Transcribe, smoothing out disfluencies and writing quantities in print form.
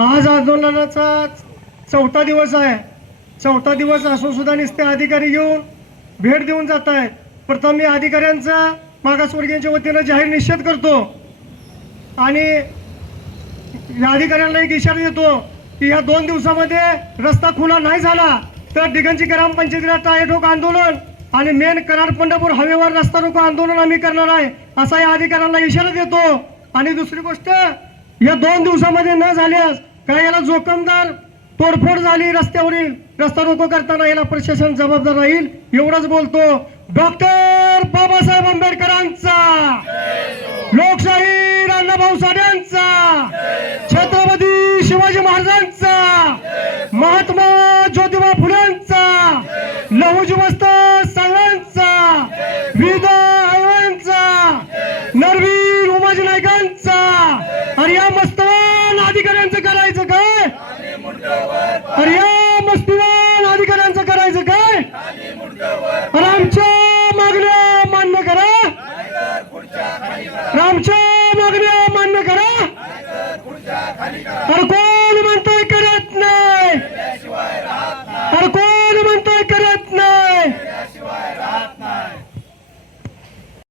आज आंदोलनाचा चौथा दिवस आहे. चौथा दिवस असून सुद्धा नुसते अधिकारी येऊन भेट देऊन जात आहेत. प्रथम मी अधिकाऱ्यांचा मागासवर्गीयांच्या वतीनं जाहीर निषेध करतो आणि या अधिकाऱ्यांना एक इशारा देतो की या 2 दिवसामध्ये रस्ता खुला नाही झाला तर दिगंजी ग्रामपंचायतीला टाळेठोक आंदोलन आणि मेन कराड पंढरपूर हवेवर रस्ता रोको आंदोलन आम्ही करणार आहे असा या अधिकाऱ्यांना इशारा देतो. आणि दुसरी गोष्ट, या 2 दिवसामध्ये न झाल्यास काय याला जोखमदार तोडफोड झाली रस्त्यावरील रस्ता रोको करताना याला प्रशासन जबाबदार राहील एवढंच बोलतो. डॉक्टर बाबासाहेब आंबेडकरांचा, लोकशाही अण्णाभाऊ साठेंचा, छत्रपती शिवाजी महाराजांचा, महात्मा ज्योतिबा फुलेंचा, लहुजी वस्ताद साहेबांचा, विदा आयवांचा, नरवीर उमाजी नायकांचा. आणि या मस्तवान अधिकाऱ्यांचं करायचं काय? अरे या मस्तीवान अधिकाऱ्यांचं करायचं काय? अरे आमच्या मागण्या मान्य करा, आमच्या मागण्या मान्य करा. अरे कोण